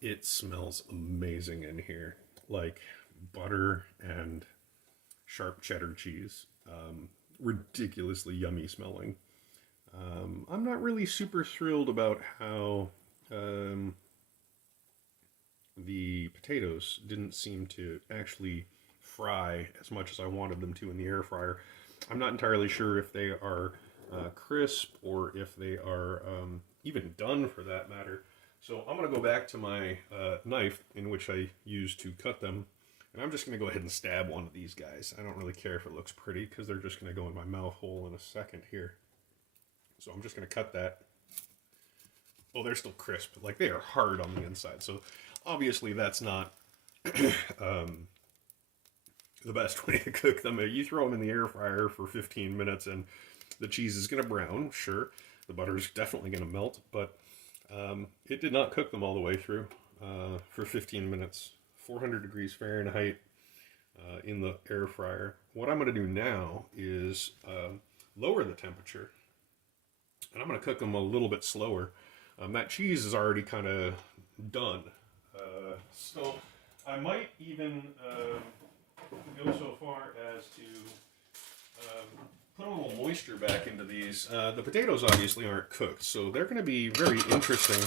It smells amazing in here, like butter and sharp cheddar cheese. Ridiculously yummy smelling. I'm not really super thrilled about how um, the potatoes didn't seem to actually fry as much as I wanted them to in the air fryer. I'm not entirely sure if they are crisp or if they are even done for that matter. So I'm going to go back to my knife in which I used to cut them, and I'm just going to go ahead and stab one of these guys. I don't really care if it looks pretty because they're just going to go in my mouth hole in a second here. So I'm just going to cut that. Oh, they're still crisp. Like, they are hard on the inside. So obviously that's not the best way to cook them. You throw them in the air fryer for 15 minutes and the cheese is going to brown, sure. The butter's definitely going to melt, but it did not cook them all the way through for 15 minutes. 400 degrees Fahrenheit in the air fryer. What I'm going to do now is lower the temperature, and I'm going to cook them a little bit slower. That cheese is already kind of done. So I might even go so far as to put a little moisture back into these. The potatoes obviously aren't cooked, so they're going to be very interesting.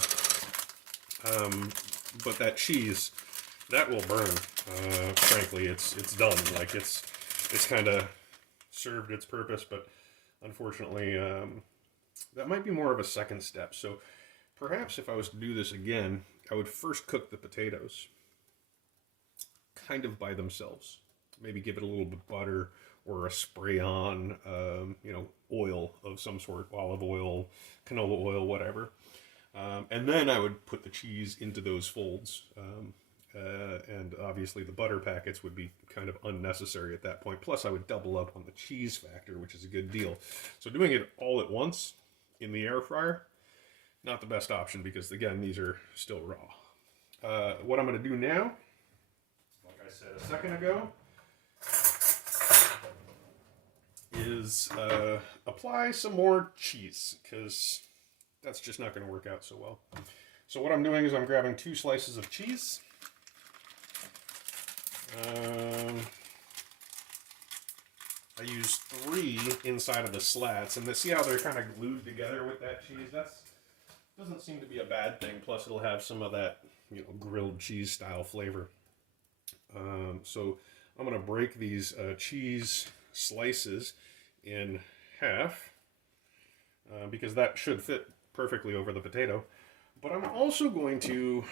But that cheese, that will burn. Frankly, it's done. Like, it's kind of served its purpose, but unfortunately, that might be more of a second step. So perhaps if I was to do this again, I would first cook the potatoes kind of by themselves. Maybe give it a little bit of butter or a spray on, oil of some sort, olive oil, canola oil, whatever. And then I would put the cheese into those folds. And obviously the butter packets would be kind of unnecessary at that point. Plus I would double up on the cheese factor, which is a good deal. So doing it all at once in the air fryer, not the best option because, again, these are still raw. What I'm going to do now, like I said a second ago, is apply some more cheese, because that's just not going to work out so well. So what I'm doing is I'm grabbing 2 slices of cheese. I use 3 inside of the slats, and see how they're kind of glued together with that cheese? That doesn't seem to be a bad thing. Plus, it'll have some of that, grilled cheese style flavor. So I'm going to break these cheese slices in half because that should fit perfectly over the potato. But I'm also going to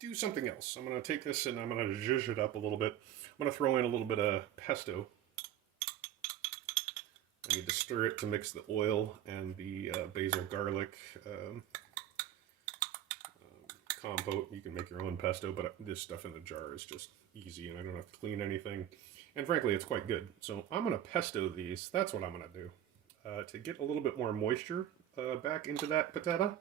do something else. I'm going to take this and I'm going to zhuzh it up a little bit. I'm going to throw in a little bit of pesto. I need to stir it to mix the oil and the basil garlic compote. You can make your own pesto, but this stuff in the jar is just easy and I don't have to clean anything. And frankly, it's quite good. So I'm going to pesto these. That's what I'm going to do to get a little bit more moisture back into that patata.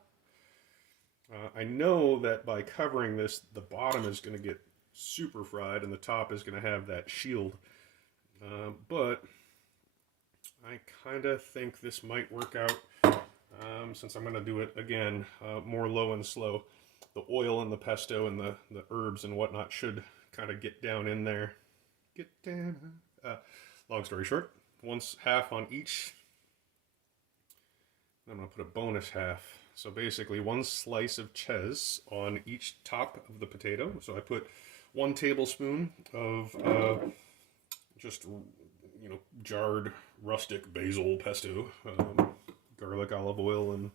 I know that by covering this, the bottom is going to get super fried and the top is going to have that shield. But I kind of think this might work out since I'm going to do it again more low and slow. The oil and the pesto and the herbs and whatnot should kind of get down in there. Get down. Long story short, half on each. I'm going to put a bonus half. So basically 1 slice of cheese on each top of the potato. So I put 1 tablespoon of just, jarred rustic basil pesto, garlic, olive oil, and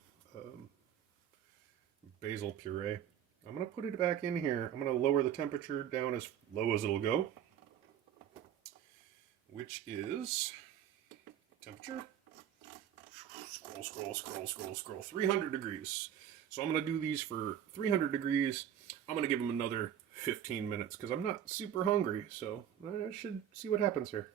basil puree. I'm going to put it back in here. I'm going to lower the temperature down as low as it'll go, which is temperature. Scroll. 300 degrees. So I'm going to do these for 300 degrees. I'm going to give them another 15 minutes because I'm not super hungry. So I should see what happens here.